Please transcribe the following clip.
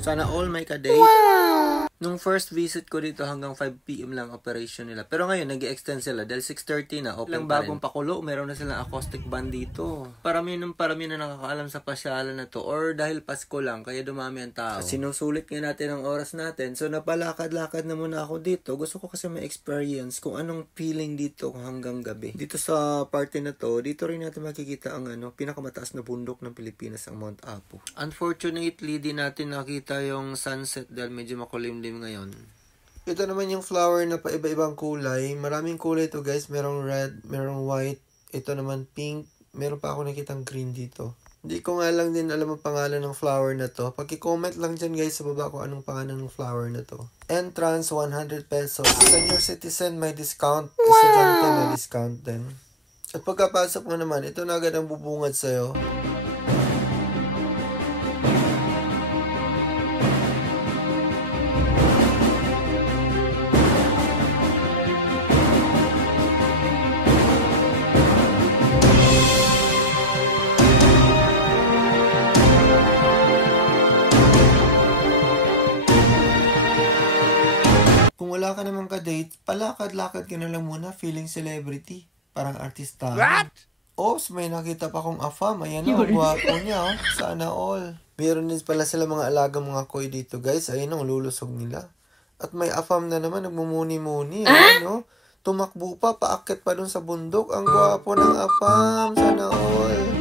Sana all may ka-date. Nung first visit ko dito hanggang 5 PM lang operation nila. Pero ngayon, nag-extend sila dahil 6:30 na open pa rin. Bagong pakulo, meron na silang acoustic band dito. Parami na nakakaalam sa pasyalan na to. Or dahil Pasko lang, kaya dumami ang tao. Sinusulit nga natin ang oras natin. So napalakad-lakad na muna ako dito. Gusto ko kasi may experience kung anong feeling dito hanggang gabi. Dito sa party na to, dito rin natin makikita ang pinakamataas na bundok ng Pilipinas, ang Mount Apo. Unfortunately, di natin nakita yung sunset dahil medyo makulimlim ngayon. Ito naman yung flower na pa iba-ibang kulay. Maraming kulay to guys. Merong red, merong white. Ito naman pink. Meron pa ako nakitang green dito. Hindi ko nga lang din alam ang pangalan ng flower na to. Paki-comment lang dyan guys sa baba kung anong pangalan ng flower na to. Entrance, 100 pesos. Senior citizen may discount. Estudyante may discount din. At pagkapasok mo naman, ito na agad ang bubungad sa'yo. Kung wala ka namang ka-date, palakad-lakad ka na lang muna, feeling celebrity. Parang artista. What? Oops, may nakita pa akong afam. Ayan o, guwapo niya o. Sana all. Meron din pala sila mga alagang mga koi dito guys. Ayan o, lulusog nila. At may afam na naman, nagmumuni-muni. Ayan o, tumakbo pa, paakit pa dun sa bundok. Ang guwapo ng afam. Sana all.